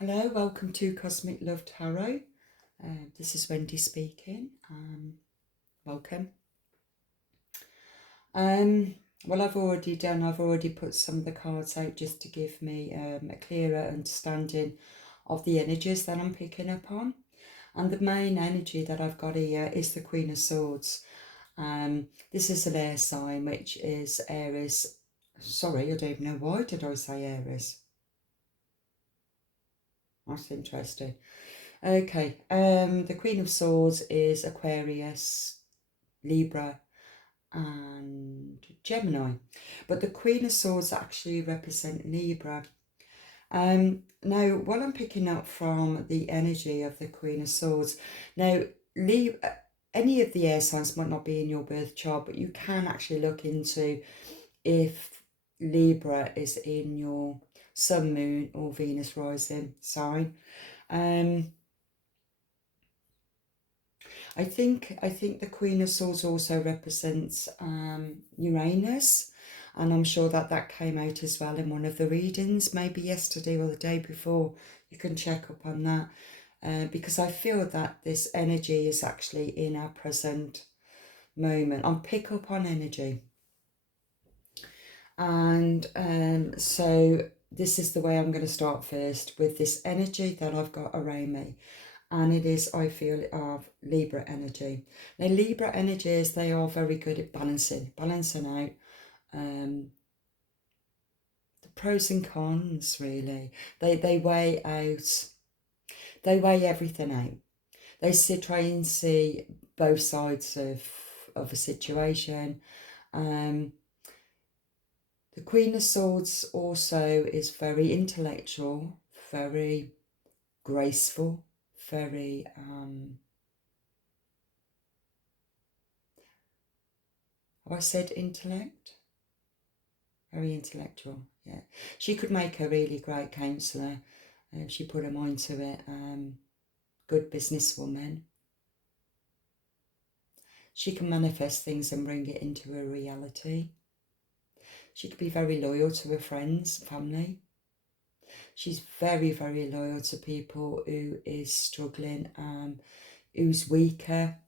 Hello, welcome to Cosmic Love Tarot. This is Wendy speaking. Welcome. Well, I've already put some of the cards out just to give me a clearer understanding of the energies that I'm picking up on. And the main energy that I've got here is the Queen of Swords. This is an air sign, which is Aries. Sorry, I don't even know why did I say Aries. That's interesting. Okay, the Queen of Swords is Aquarius, Libra, and Gemini. But the Queen of Swords actually represent Libra. Now, what I'm picking up from the energy of the Queen of Swords, now, any of the air signs might not be in your birth chart, but you can actually look into if Libra is in your Sun, Moon, or Venus rising sign. I think the Queen of Swords also represents Uranus, and I'm sure that came out as well in one of the readings, maybe yesterday or the day before. You can check up on that because I feel that this energy is actually in our present moment. I pick up on energy, and so this is the way I'm going to start first with this energy that I've got around me. And it is, I feel, of Libra energy. Now, Libra energies, they are very good at balancing out the pros and cons, really. They weigh everything out. They try and see both sides of a situation. The Queen of Swords also is very intellectual, very graceful, very have I said intellect? Very intellectual, yeah. She could make a really great counsellor if she put her mind to it. Good businesswoman. She can manifest things and bring it into her reality. She could be very loyal to her friends, family. She's very, very loyal to people who is struggling, who's weaker,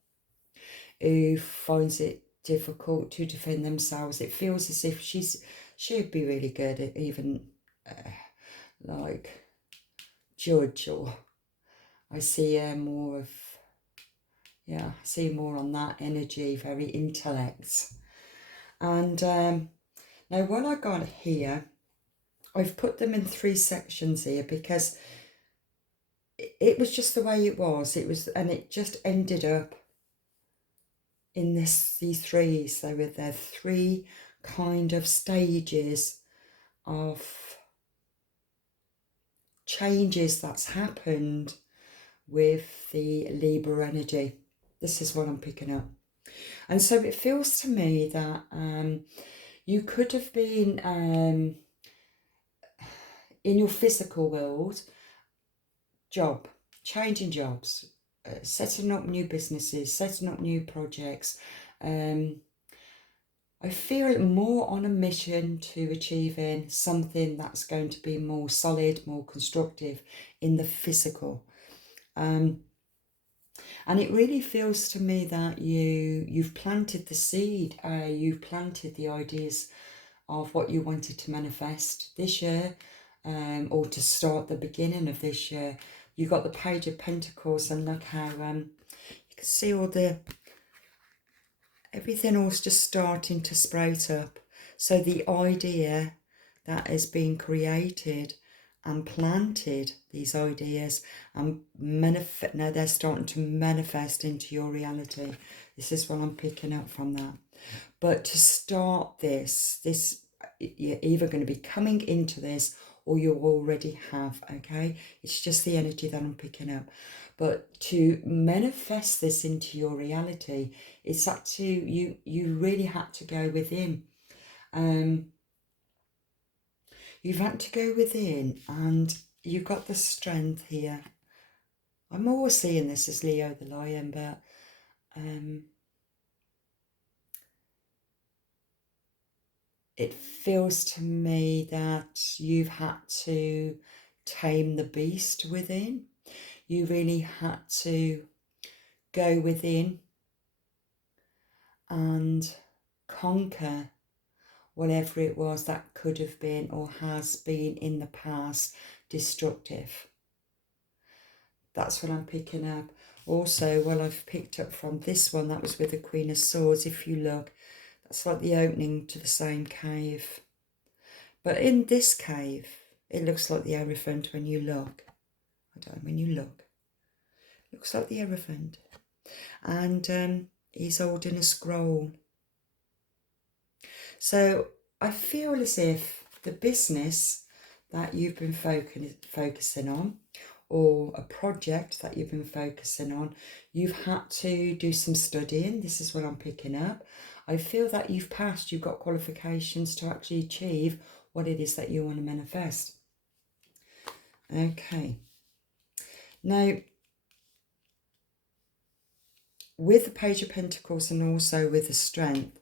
who finds it difficult to defend themselves. It feels as if she'd be really good at even like judge, or I see her more of, yeah, I see more on that energy, very intellect. And now what I got here, I've put them in 3 sections here because it was just the way it was. And it just ended up in these threes. They were their 3 kind of stages of changes that's happened with the Libra energy. This is what I'm picking up. And so it feels to me that you could have been in your physical world, changing jobs, setting up new businesses, setting up new projects. I feel more on a mission to achieving something that's going to be more solid, more constructive in the physical. And it really feels to me that you've planted the seed, you've planted the ideas of what you wanted to manifest this year, or to start the beginning of this year. You got the Page of Pentacles, and look how you can see everything all's just starting to sprout up. So the idea that is being created and planted, these ideas, and now they're starting to manifest into your reality. This is what I'm picking up from that. But to start this, you're either going to be coming into this or you already have, okay? It's just the energy that I'm picking up. But to manifest this into your reality, it's up to you. You really had to go within. You've had to go within, and you've got the strength here. I'm always seeing this as Leo the Lion, but it feels to me that you've had to tame the beast within. You really had to go within and conquer whatever it was that could have been or has been in the past destructive. That's what I'm picking up. Also, well, I've picked up from this one, that was with the Queen of Swords. If you look, that's like the opening to the same cave. But in this cave, it looks like the Hierophant when you look. I don't know, when you look. Looks like the Hierophant. And he's holding a scroll. So I feel as if the business that you've been focusing on, or a project that you've been focusing on, you've had to do some studying. This is what I'm picking up. I feel that you've passed, you've got qualifications to actually achieve what it is that you want to manifest. Okay. Now, with the Page of Pentacles and also with the Strength,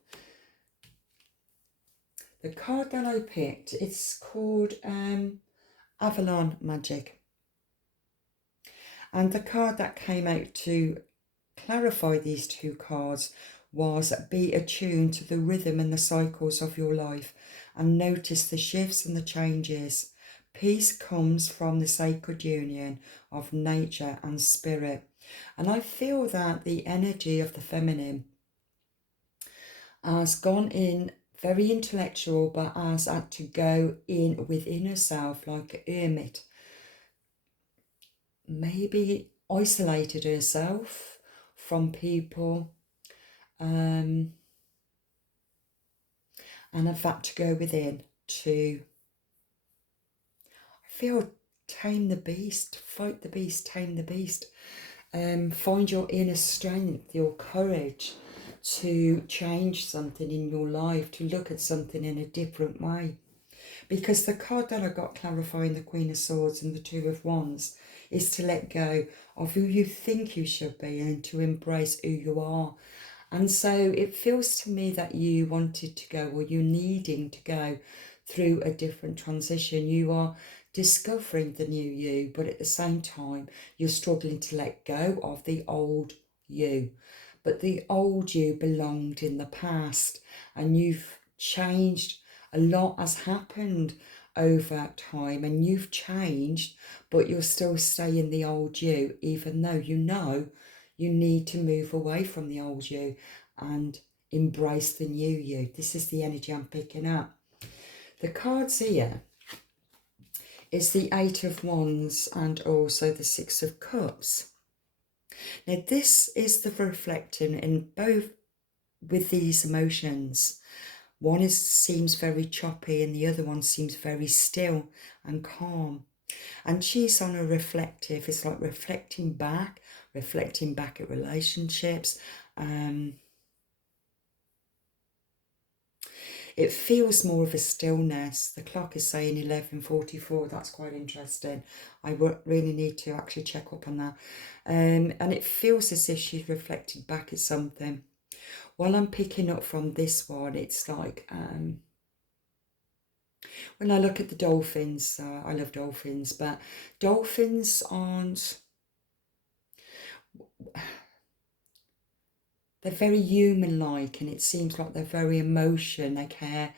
the card that I picked, it's called Avalon Magic. And the card that came out to clarify these two cards was be attuned to the rhythm and the cycles of your life and notice the shifts and the changes. Peace comes from the sacred union of nature and spirit. And I feel that the energy of the feminine has gone in very intellectual, but has had to go in within herself like a hermit. Maybe isolated herself from people, and have had to go within to, I feel, tame the beast, fight the beast, tame the beast, find your inner strength, your courage to change something in your life, to look at something in a different way. Because the card that I got clarifying the Queen of Swords and the Two of Wands is to let go of who you think you should be and to embrace who you are. And so it feels to me that you wanted to go, or you're needing to go through a different transition. You are discovering the new you, but at the same time, you're struggling to let go of the old you. But the old you belonged in the past, and you've changed. A lot has happened over time, and you've changed, but you're still staying the old you, even though you know you need to move away from the old you and embrace the new you. This is the energy I'm picking up. The cards here is the Eight of Wands and also the Six of Cups. Now this is the reflecting in both with these emotions. One seems very choppy and the other one seems very still and calm. And she's on a reflective, it's like reflecting back at relationships. It feels more of a stillness. The clock is saying 11:44. That's quite interesting. I really need to actually check up on that. And it feels as if she's reflected back at something. While I'm picking up from this one, it's like when I look at the dolphins, I love dolphins, but dolphins aren't, they're very human-like, and it seems like they're very emotional. They care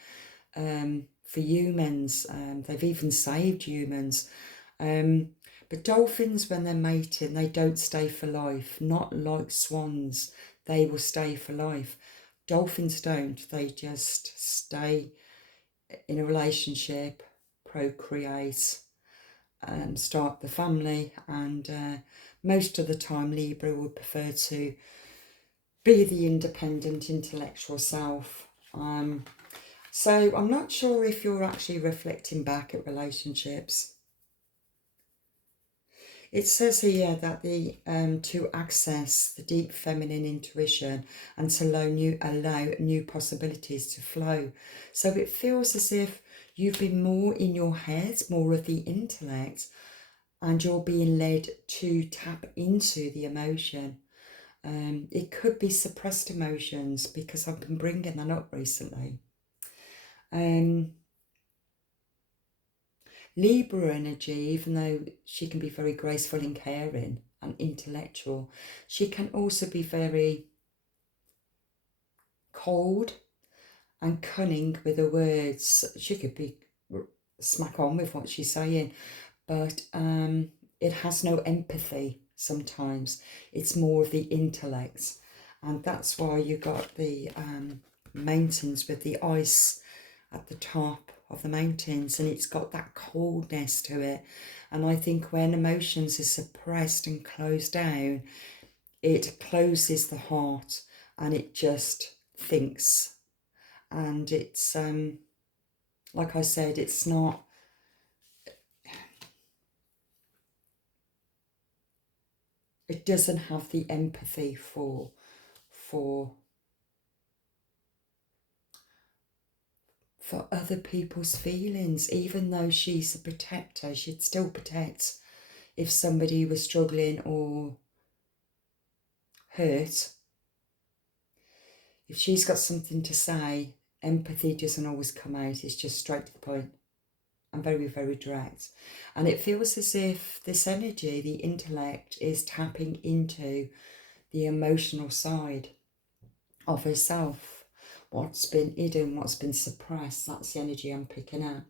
for humans. They've even saved humans. But dolphins, when they're mating, they don't stay for life. Not like swans. They will stay for life. Dolphins don't. They just stay in a relationship, procreate, start the family, and most of the time Libra would prefer to be the independent intellectual self. So I'm not sure if you're actually reflecting back at relationships. It says here that to access the deep feminine intuition and to allow new possibilities to flow. So it feels as if you've been more in your head, more of the intellect, and you're being led to tap into the emotion. It could be suppressed emotions, because I've been bringing that up recently. Libra energy, even though she can be very graceful and caring and intellectual, she can also be very cold and cunning with her words. She could be smack on with what she's saying, but it has no empathy sometimes. It's more of the intellect. And that's why you got the mountains with the ice at the top of the mountains, and it's got that coldness to it. And I think when emotions are suppressed and closed down, it closes the heart and it just thinks. And it's like I said, it's not, it doesn't have the empathy for other people's feelings. Even though she's a protector, she'd still protect if somebody was struggling or hurt. If she's got something to say, empathy doesn't always come out. It's just straight to the point and very, very direct. And it feels as if this energy, the intellect, is tapping into the emotional side of herself. What's been hidden, what's been suppressed, that's the energy I'm picking up.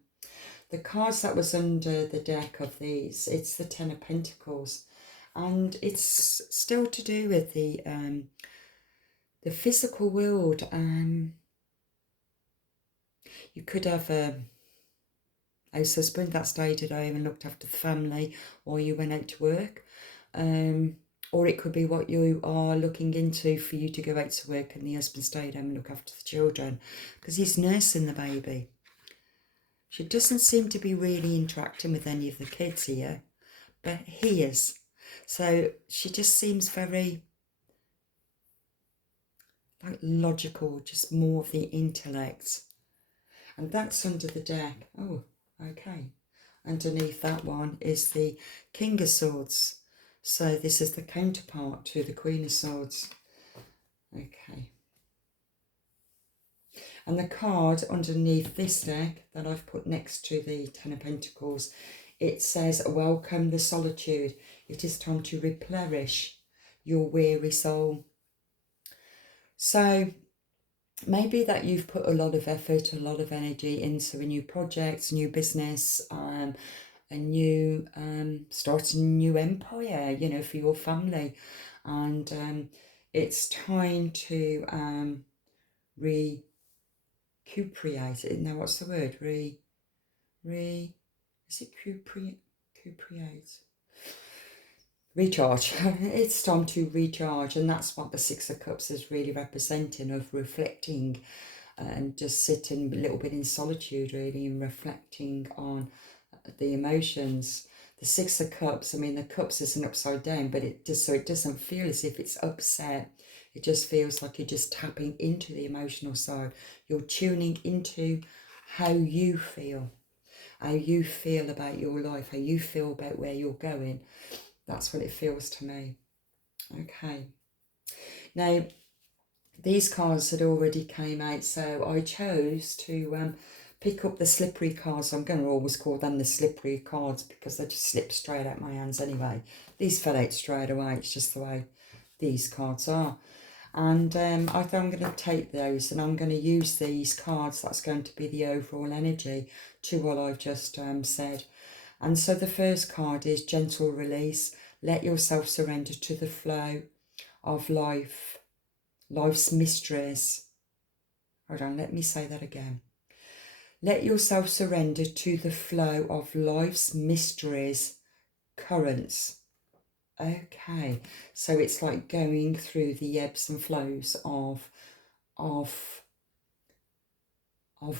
The cards that was under the deck of these, it's the Ten of Pentacles. And it's still to do with the physical world. You could have a ex-husband that stayed at home and looked after the family while you went out to work. Or it could be what you are looking into for you to go out to work and the husband stayed home and look after the children because he's nursing the baby. She doesn't seem to be really interacting with any of the kids here, but he is. So she just seems very like logical, just more of the intellect. And that's under the deck. Oh, okay. Underneath that one is the King of Swords. So this is the counterpart to the Queen of Swords. Okay. And the card underneath this deck that I've put next to the Ten of Pentacles, it says, welcome the solitude. It is time to replenish your weary soul. So maybe that you've put a lot of effort, a lot of energy into a new project, new business, a new starting a new empire, you know, for your family, and it's time to recuperate it. Now, what's the word? Is it recuperate? Recharge. It's time to recharge, and that's what the Six of Cups is really representing, of reflecting and just sitting a little bit in solitude, really, and reflecting on the emotions. The Six of Cups, I mean, the cups isn't upside down, but it doesn't feel as if it's upset. It just feels like you're just tapping into the emotional side. You're tuning into how you feel about your life, how you feel about where you're going. That's what it feels to me. Okay. Now, these cards had already came out, so I chose to pick up the slippery cards. I'm going to always call them the slippery cards because they just slip straight out my hands anyway. These fell out straight away. It's just the way these cards are. And I think I'm going to take those and I'm going to use these cards. That's going to be the overall energy to what I've just said. And so the first card is gentle release. Let yourself surrender to the flow of life, life's mysteries. Hold on, let me say that again. Let yourself surrender to the flow of life's mysteries, currents. Okay, so it's like going through the ebbs and flows of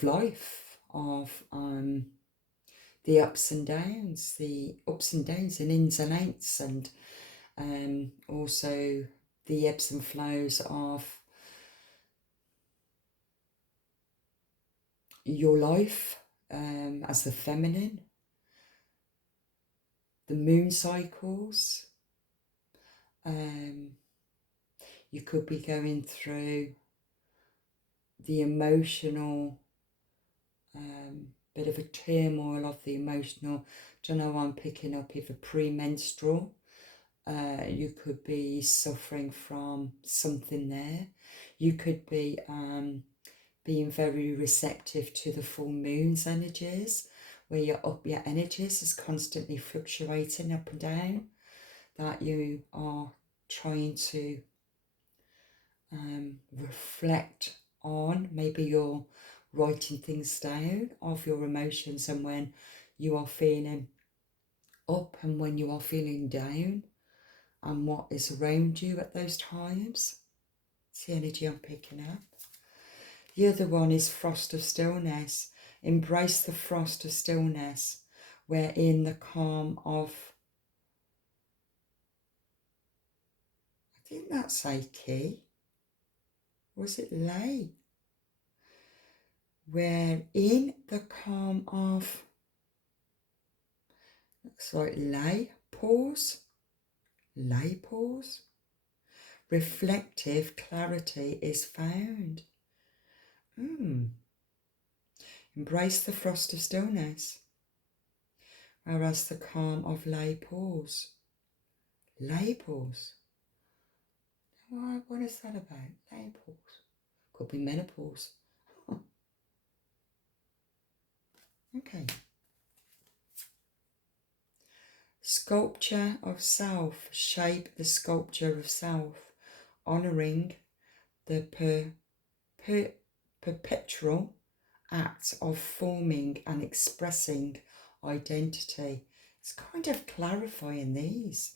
life, of the ups and downs, and ins and outs, and also the ebbs and flows of your life as the feminine, the moon cycles. You could be going through the emotional bit of a turmoil of the emotional. Don't know, I'm picking up either premenstrual. You could be suffering from something there. You could be being very receptive to the full moon's energies, where your energies is constantly fluctuating up and down, that you are trying to reflect on. Maybe you're writing things down of your emotions, and when you are feeling up and when you are feeling down, and what is around you at those times. It's the energy I'm picking up. The other one is frost of stillness. Embrace the frost of stillness. We're in the calm of, I think that's a key. Or is it lay? We're in the calm of, looks like lay, pause, lay, pause. Reflective clarity is found. Embrace the frost of stillness, whereas the calm of lay, pause. Lay, pause. What is that about? Lay, pause. Could be menopause. Okay. Sculpture of self. Shape the sculpture of self, honouring the perpetual act of forming and expressing identity. It's kind of clarifying these.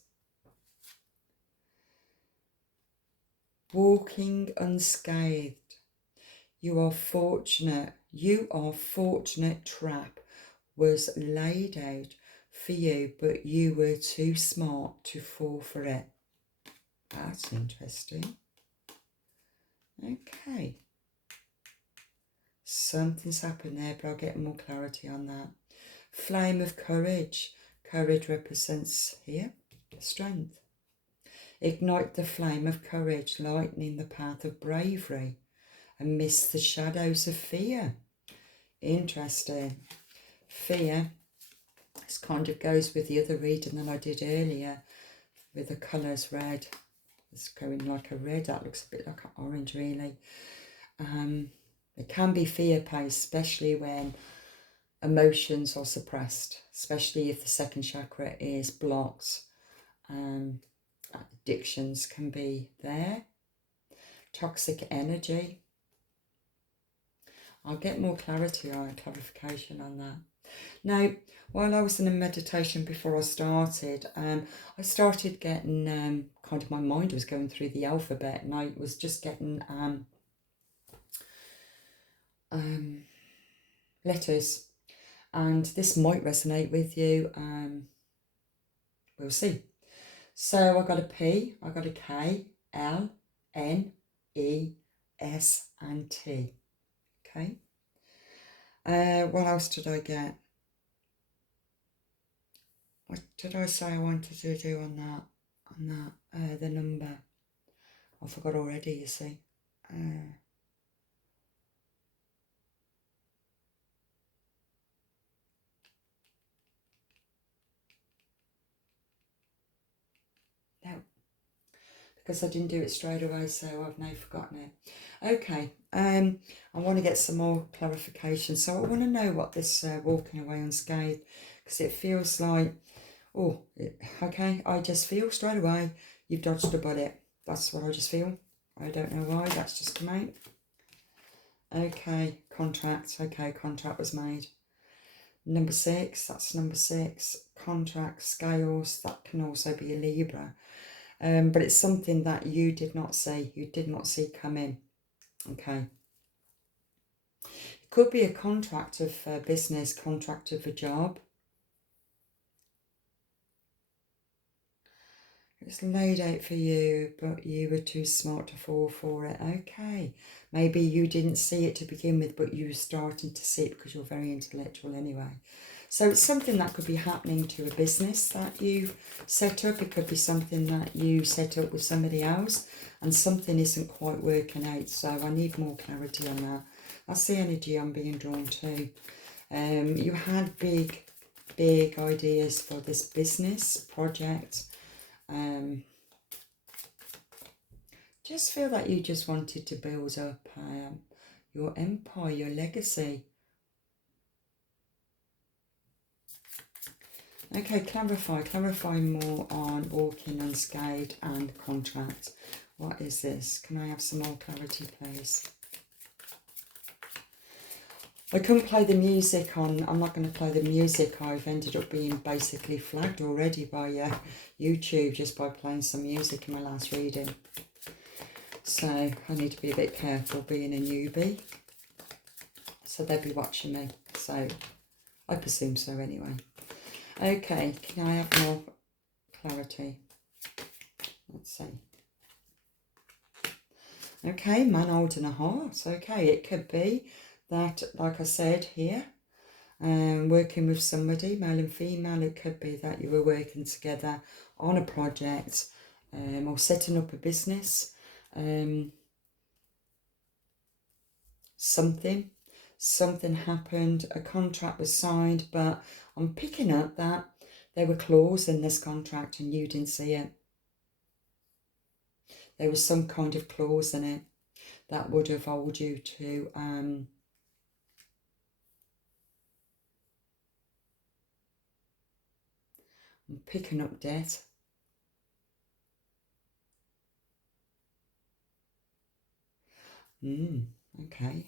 Walking unscathed. You are fortunate. Trap was laid out for you, but you were too smart to fall for it. That's interesting. Okay. Something's happened there, but I'll get more clarity on that. Flame of courage. Courage represents here strength. Ignite the flame of courage, lightening the path of bravery amidst the shadows of fear. Interesting. Fear, this kind of goes with the other reading that I did earlier with the colours red. It's going like a red, that looks a bit like an orange really. It can be fear-based, especially when emotions are suppressed, especially if the second chakra is blocked. Addictions can be there. Toxic energy. I'll get more clarification on that. Now, while I was in a meditation before I started getting kind of, my mind was going through the alphabet, and I was just getting letters, and this might resonate with you. We'll see. So I got a P, I got a K, L, N, E, S, and T. Okay. What else did I get? What did I say I wanted to do on that? The number. I forgot already, you see. No, because I didn't do it straight away, so I've now forgotten it. Okay, I want to get some more clarification. So I want to know what this walking away unscathed, because it feels like, okay, I just feel straight away you've dodged a bullet. That's what I just feel. I don't know why, that's just come out. Okay, contract. Okay, contract was made. Number 6, that's number 6. Contract, scales, that can also be a Libra. But it's something that you did not see come in. Okay. It could be a contract of business, contract of a job. It's laid out for you, but you were too smart to fall for it. Okay. Maybe you didn't see it to begin with, but you were starting to see it because you're very intellectual anyway. So it's something that could be happening to a business that you set up. It could be something that you set up with somebody else and something isn't quite working out. So I need more clarity on that. That's the energy I'm being drawn to. You had big ideas for this business project. Just feel that you just wanted to build up your empire, your legacy. Okay, clarify more on walking unscathed and contract. What is this? Can I have some more clarity, please? I couldn't play the music on, I'm not going to play the music. I've ended up being basically flagged already by YouTube just by playing some music in my last reading. So I need to be a bit careful being a newbie. So they'll be watching me. So I presume so anyway. Okay, can I have more clarity? Let's see. Okay, man holding a heart. Okay, it could be that, like I said here, working with somebody, male and female. It could be that you were working together on a project or setting up a business. Something happened, a contract was signed, but I'm picking up that there were clauses in this contract and you didn't see it. There was some kind of clause in it that would have held you to I'm picking up debt. Okay.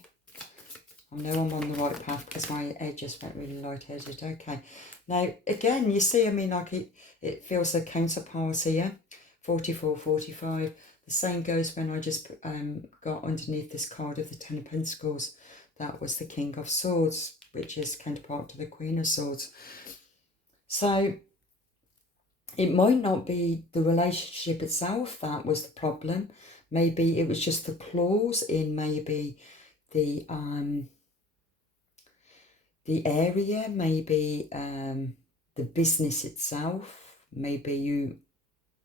I know I'm on the right path because my head just went really light-headed. Okay. Now, again, you see, I mean, like it feels a counterpart here. 44, 45. The same goes when I just got underneath this card of the Ten of Pentacles. That was the King of Swords, which is counterpart to the Queen of Swords. So it might not be the relationship itself that was the problem. Maybe it was just the clause in maybe the area, maybe the business itself. Maybe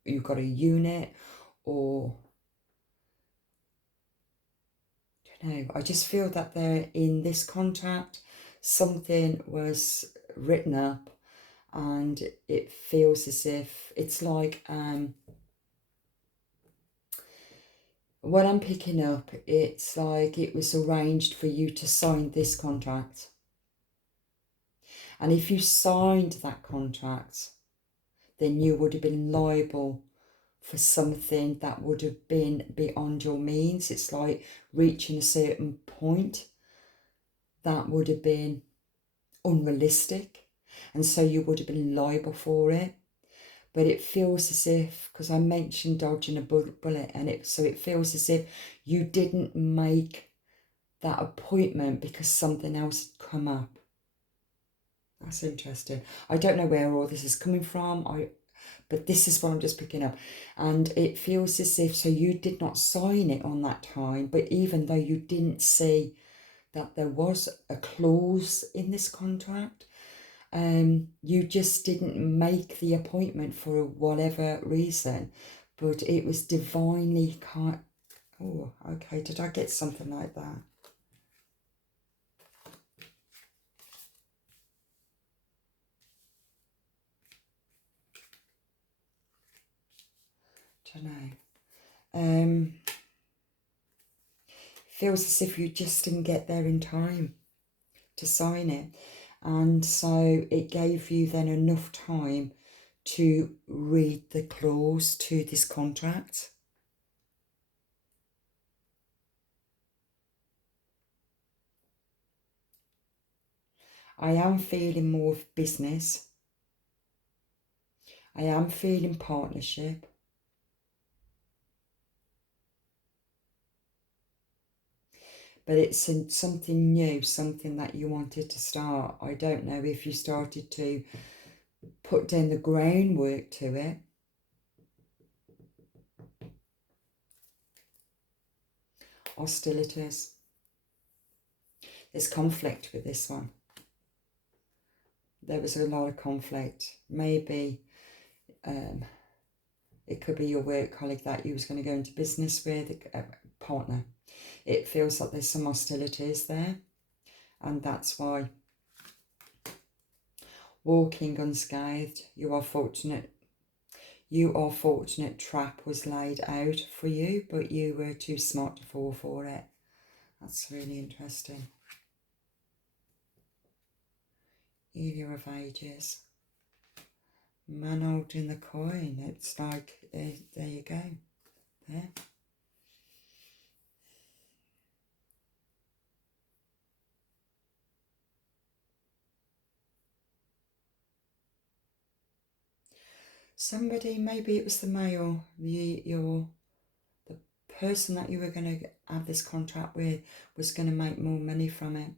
you got a unit, or I don't know. I just feel that there in this contract something was written up, and it feels as if it's like what I'm picking up. It's like it was arranged for you to sign this contract. And if you signed that contract, then you would have been liable for something that would have been beyond your means. It's like reaching a certain point that would have been unrealistic. And so you would have been liable for it. But it feels as if, because I mentioned dodging a bullet, and it feels as if you didn't make that appointment because something else had come up. That's interesting. I don't know where all this is coming from, but this is what I'm just picking up. And it feels as if, so you did not sign it on that time, but even though you didn't see that there was a clause in this contract, you just didn't make the appointment for whatever reason, but it was divinely oh, okay, did I get something like that? Don't know. Feels as if you just didn't get there in time to sign it, and so it gave you then enough time to read the clause to this contract. I am feeling more of business. I am feeling partnership. But it's something new, something that you wanted to start. I don't know if you started to put down the groundwork to it. Hostilities. There's conflict with this one. There was a lot of conflict. Maybe it could be your work colleague that you was going to go into business with, a partner. It feels like there's some hostilities there, and that's why walking unscathed. You are fortunate. You are fortunate trap was laid out for you, but you were too smart to fall for it. That's really interesting. Healer of Ages. Man holding the coin. It's like, there you go. There. Somebody, maybe it was the male, the person that you were going to have this contract with was going to make more money from it.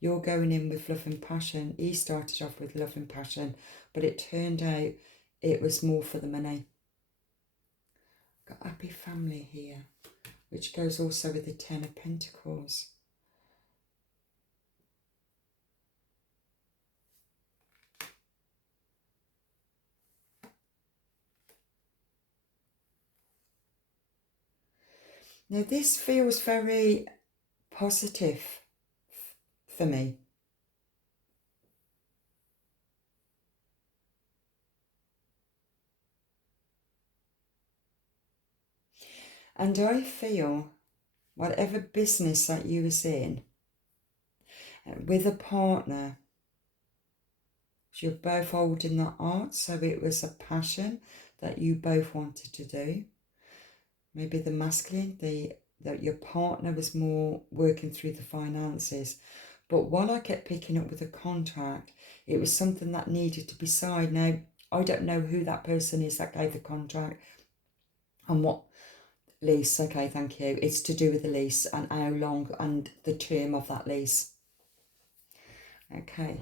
You're going in with love and passion. He started off with love and passion, but it turned out it was more for the money. Got happy family here, which goes also with the Ten of Pentacles. Now this feels very positive for me. And I feel whatever business that you was in, with a partner, you're both holding the art, so it was a passion that you both wanted to do. Maybe the masculine, that your partner was more working through the finances. But while I kept picking up with a contract, it was something that needed to be signed. Now, I don't know who that person is that gave the contract and what lease. Okay, thank you. It's to do with the lease and how long and the term of that lease. Okay.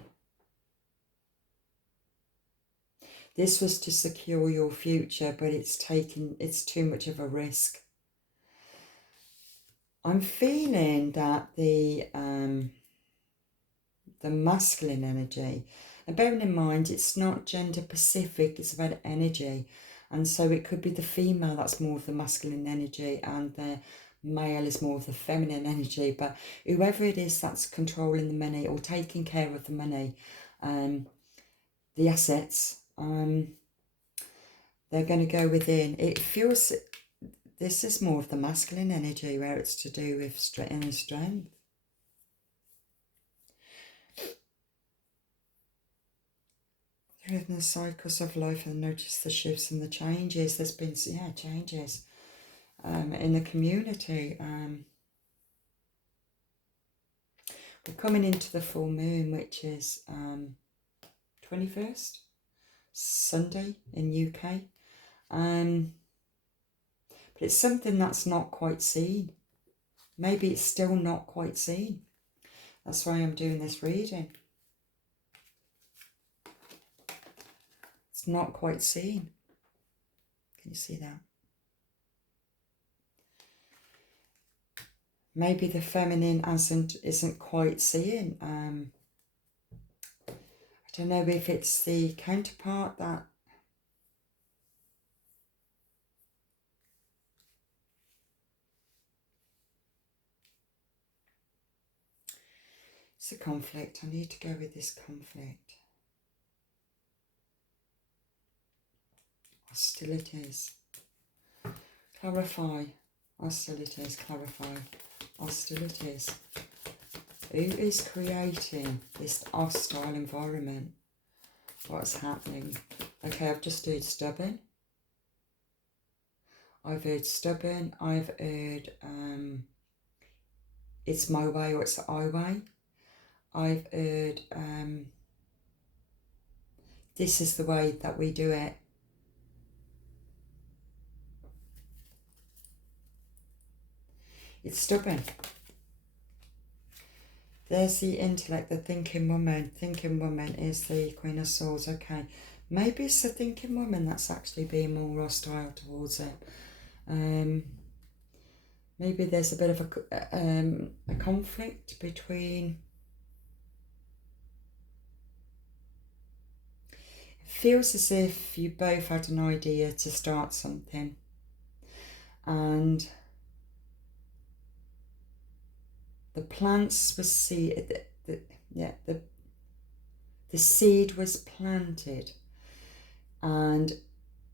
This was to secure your future, but it's too much of a risk. I'm feeling that the masculine energy, and bearing in mind it's not gender specific, it's about energy, and so it could be the female that's more of the masculine energy and the male is more of the feminine energy, but whoever it is that's controlling the money or taking care of the money, the assets, they're going to go within. It feels, this is more of the masculine energy where it's to do with inner strength. Through the cycles of life, and notice the shifts and the changes. There's been, changes in the community. We're coming into the full moon, which is 21st, Sunday in UK. But it's something that's not quite seen. Maybe it's still not quite seen. That's why I'm doing this reading. It's not quite seen. Can you see that? Maybe the feminine isn't quite seeing. I don't know if it's the counterpart that. It's a conflict. I need to go with this conflict. Hostilities. Clarify. Hostilities. Clarify. Hostilities. Who is creating this hostile environment? What's happening? Okay, I've just heard stubborn. I've heard stubborn. I've heard it's my way or it's the highway. I've heard this is the way that we do it. It's stubborn. There's the intellect, the thinking woman. Thinking woman is the Queen of Swords. Okay, maybe it's the thinking woman that's actually being more hostile towards it. Maybe there's a bit of a conflict between. It feels as if you both had an idea to start something, and the plants were the The seed was planted, and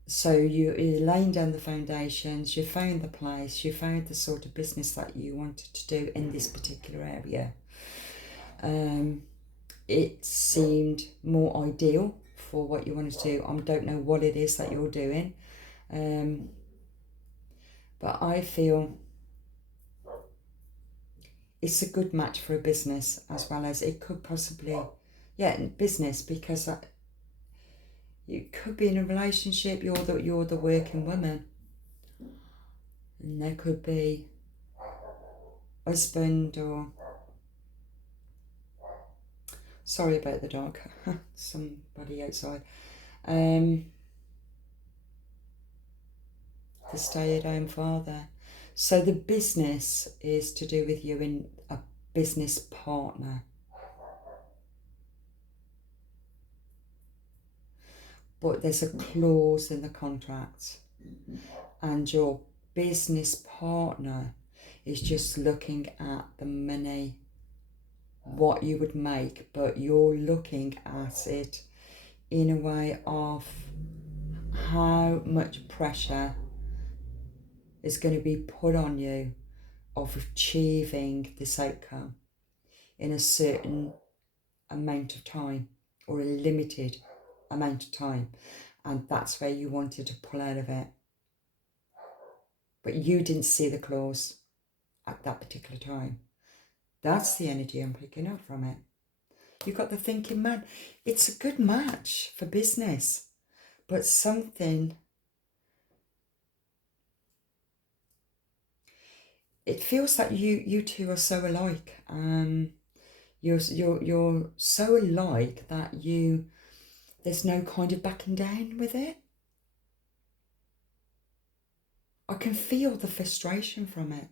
so you're laying down the foundations, you found the place, you found the sort of business that you wanted to do in this particular area. It seemed more ideal for what you wanted to do. I don't know what it is that you're doing, but I feel it's a good match for a business, as well as it could possibly, business, because you could be in a relationship, you're the working woman, and there could be husband or, sorry about the dog, somebody outside, the stay-at-home father. So the business is to do with you in a business partner. But there's a clause in the contract, and your business partner is just looking at the money, what you would make, but you're looking at it in a way of how much pressure is going to be put on you of achieving this outcome in a certain amount of time, or a limited amount of time, and that's where you wanted to pull out of it. But you didn't see the clause at that particular time. That's the energy I'm picking up from it. You got the thinking man. It's a good match for business, but something, it feels like you two are so alike. You're so alike that there's no kind of backing down with it. I can feel the frustration from it.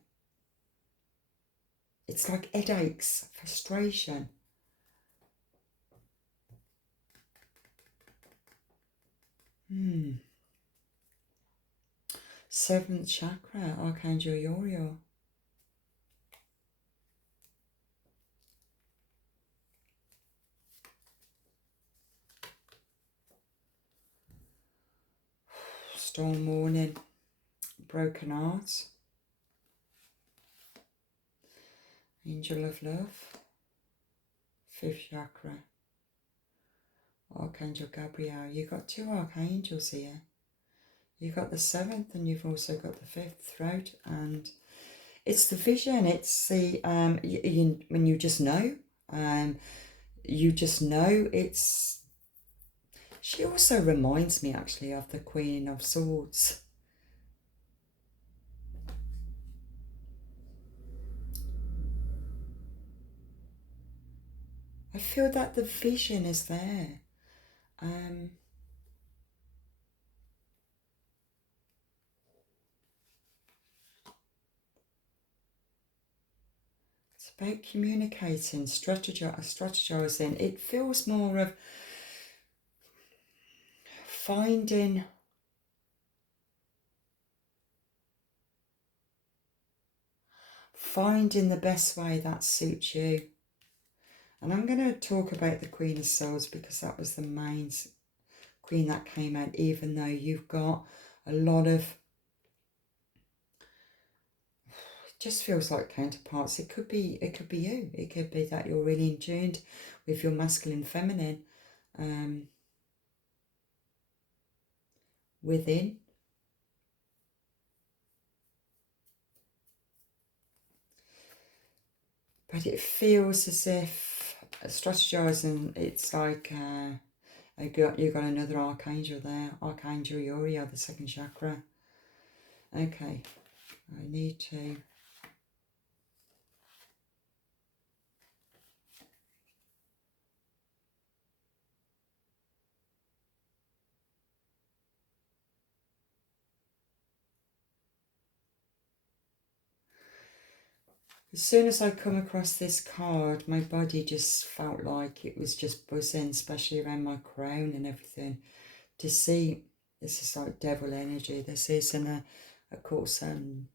It's like headaches, frustration. Seventh chakra, Archangel Uriel. Storm warning, broken heart. Angel of love. Fifth chakra. Archangel Gabriel. You've got two archangels here. You've got the seventh, and you've also got the fifth throat, and it's the vision. It's the when you just know, you just know. It's. She also reminds me actually of the Queen of Swords. I feel that the vision is there. It's about communicating, strategizing. It feels more of finding the best way that suits you. And I'm going to talk about the Queen of Swords because that was the main queen that came out, even though you've got a lot of, it just feels like counterparts. It could be you. It could be that you're really in tune with your masculine, feminine within. But it feels as if strategizing, it's like you got another archangel there, Archangel Uriel, the second chakra. Okay, I need to. As soon as I come across this card, my body just felt like it was just buzzing, especially around my crown and everything. To see, this is like devil energy. This is, and of course,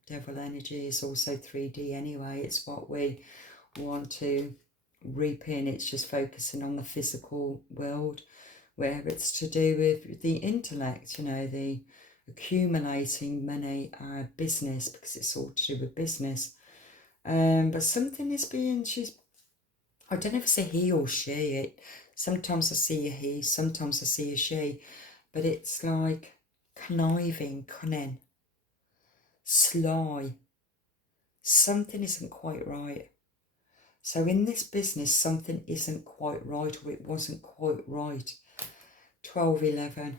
devil energy is also 3D anyway. It's what we want to reaping, it's just focusing on the physical world, where it's to do with the intellect, you know, the accumulating money, business, because it's all to do with business. But something is being, I don't know if it's a he or she. Sometimes I see a he, sometimes I see a she, but it's like conniving, cunning, sly. Something isn't quite right. So in this business, something isn't quite right, or it wasn't quite right. 12:11.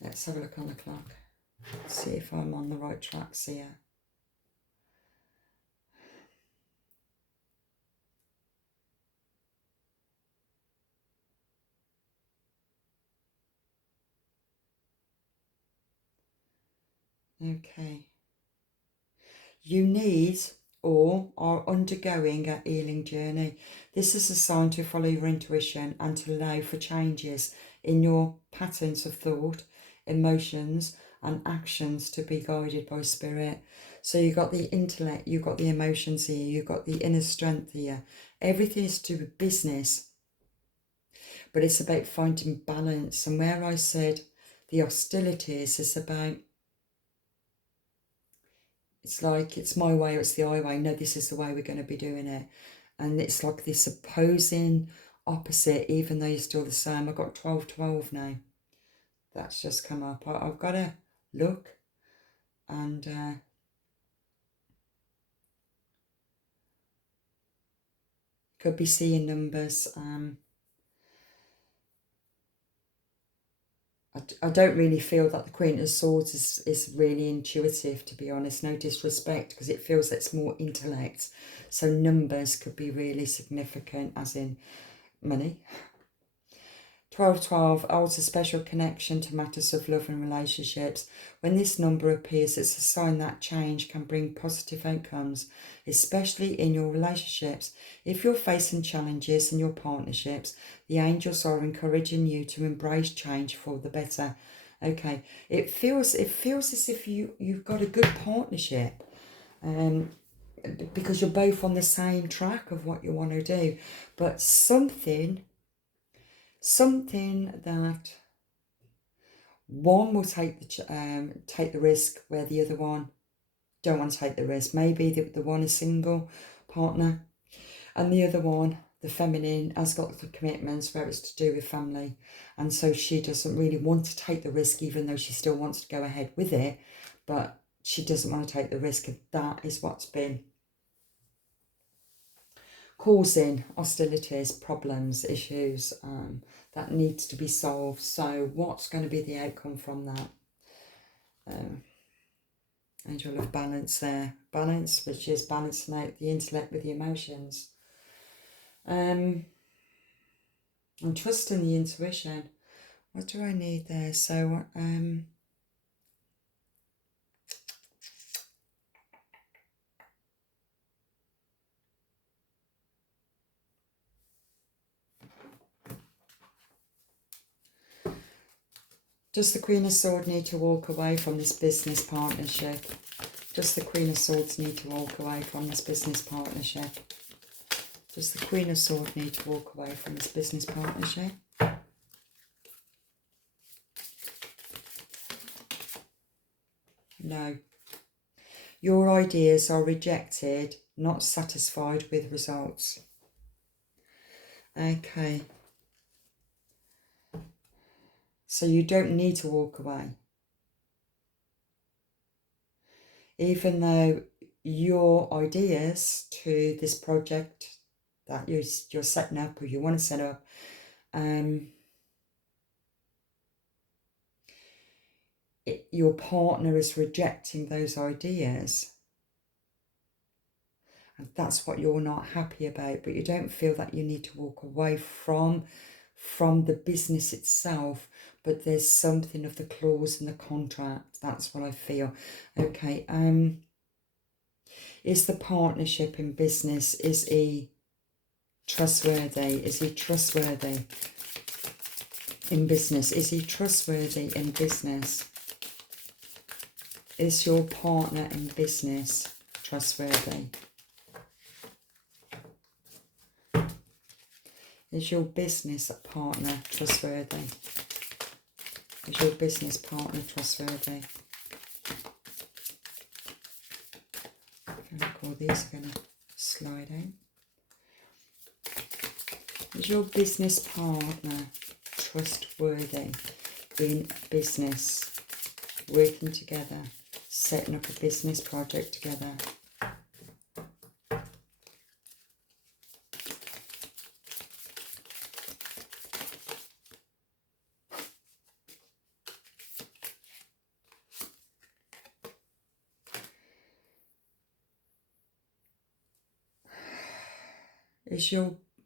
Let's have a look on the clock. See if I'm on the right tracks here. Okay. You need or are undergoing a healing journey. This is a sign to follow your intuition and to allow for changes in your patterns of thought, emotions, and actions to be guided by spirit. So you've got the intellect, you've got the emotions here, you've got the inner strength here. Everything is to do with business, but it's about finding balance. And where I said the hostilities is about, it's like, it's my way or it's the highway. No, this is the way we're going to be doing it. And it's like this opposing opposite, even though you're still the same. I've got 12:12 now. That's just come up. I've got to look and could be seeing numbers. I don't really feel that the Queen of Swords is really intuitive, to be honest. No disrespect, because it feels it's more intellect. So numbers could be really significant, as in money. 12:12 holds a special connection to matters of love and relationships. When this number appears, it's a sign that change can bring positive outcomes, especially in your relationships. If you're facing challenges in your partnerships, the angels are encouraging you to embrace change for the better. Okay, it feels as if you've got a good partnership, because you're both on the same track of what you want to do, but something that one will take the risk, where the other one don't want to take the risk. Maybe the one is single partner, and the other one, the feminine, has got the commitments where it's to do with family, and so she doesn't really want to take the risk, even though she still wants to go ahead with it, but she doesn't want to take the risk. And that is what's been causing hostilities, problems, issues, that needs to be solved. So what's going to be the outcome from that? Angel of balance there. Balance, which is balancing out the intellect with the emotions. I'm trusting the intuition. What do I need there? So, does the Queen of Swords need to walk away from this business partnership? Does the Queen of Swords need to walk away from this business partnership? Does the Queen of Swords need to walk away from this business partnership? No. Your ideas are rejected, not satisfied with results. Okay. So you don't need to walk away. Even though your ideas to this project that you're setting up, or you want to set up, your partner is rejecting those ideas. And that's what you're not happy about, but you don't feel that you need to walk away from the business itself, but there's something of the clause in the contract. That's what I feel. Okay, is the partnership in business, is he trustworthy? Is he trustworthy in business? Is he trustworthy in business? Is your partner in business trustworthy? Is your business partner trustworthy? Is your business partner trustworthy? I feel like all these are going to slide out. Is your business partner trustworthy in business, working together, setting up a business project together?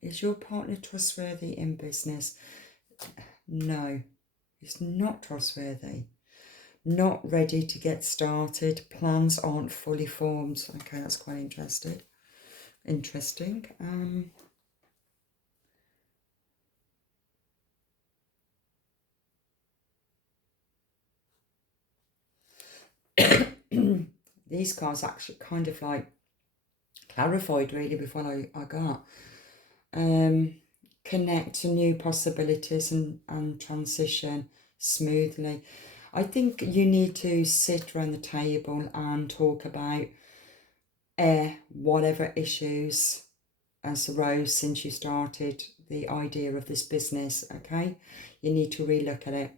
Is your partner trustworthy in business? No, he's not trustworthy. Not ready to get started. Plans aren't fully formed. Okay, that's quite interesting. These cards actually kind of like clarified really before I got. Connect to new possibilities and transition smoothly. I think you need to sit around the table and talk about whatever issues has arose since you started the idea of this business, okay? You need to relook at it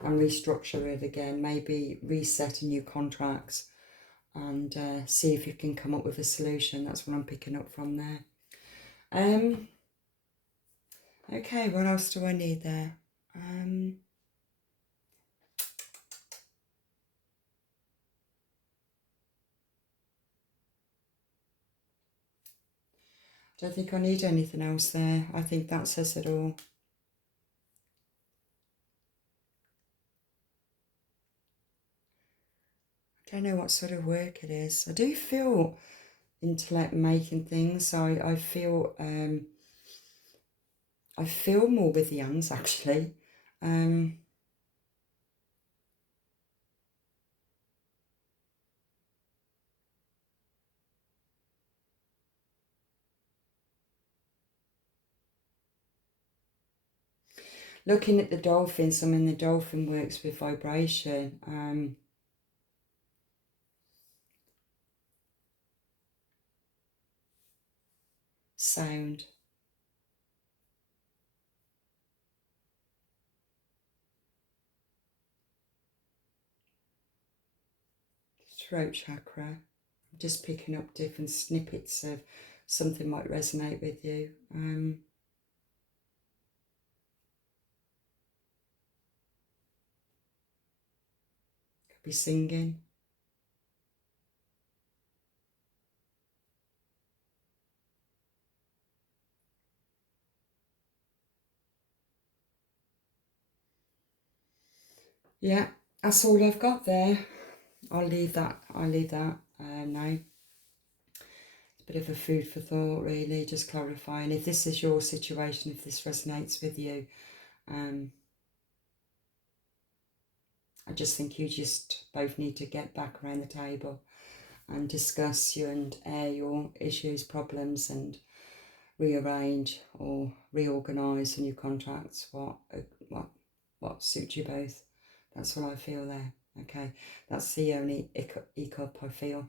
and restructure it again, maybe reset a new contracts and see if you can come up with a solution. That's what I'm picking up from there. Okay, what else do I need there? I don't think I need anything else there. I think that says it all. I don't know what sort of work it is. I do feel intellect making things. I feel more with the youngs actually. Looking at the dolphins, I mean the dolphin works with vibration. Sound. Throat chakra. I'm just picking up different snippets of something might resonate with you. Could be singing. Yeah, that's all I've got there. I'll leave that now. It's a bit of a food for thought, really, just clarifying. If this is your situation, if this resonates with you, I just think you just both need to get back around the table and discuss you and air your issues, problems, and rearrange or reorganise new contracts. What suits you both. That's what I feel there. Okay, that's the only e-cup I feel,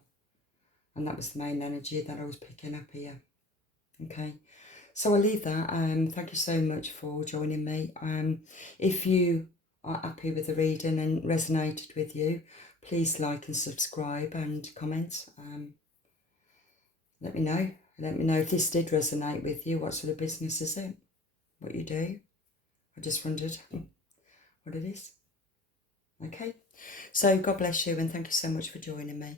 and that was the main energy that I was picking up here. Okay, so I'll leave that. Thank you so much for joining me. If you are happy with the reading and resonated with you, please like and subscribe and comment. Let me know. Let me know if this did resonate with you. What sort of business is it? What you do? I just wondered what it is. Okay, so God bless you and thank you so much for joining me.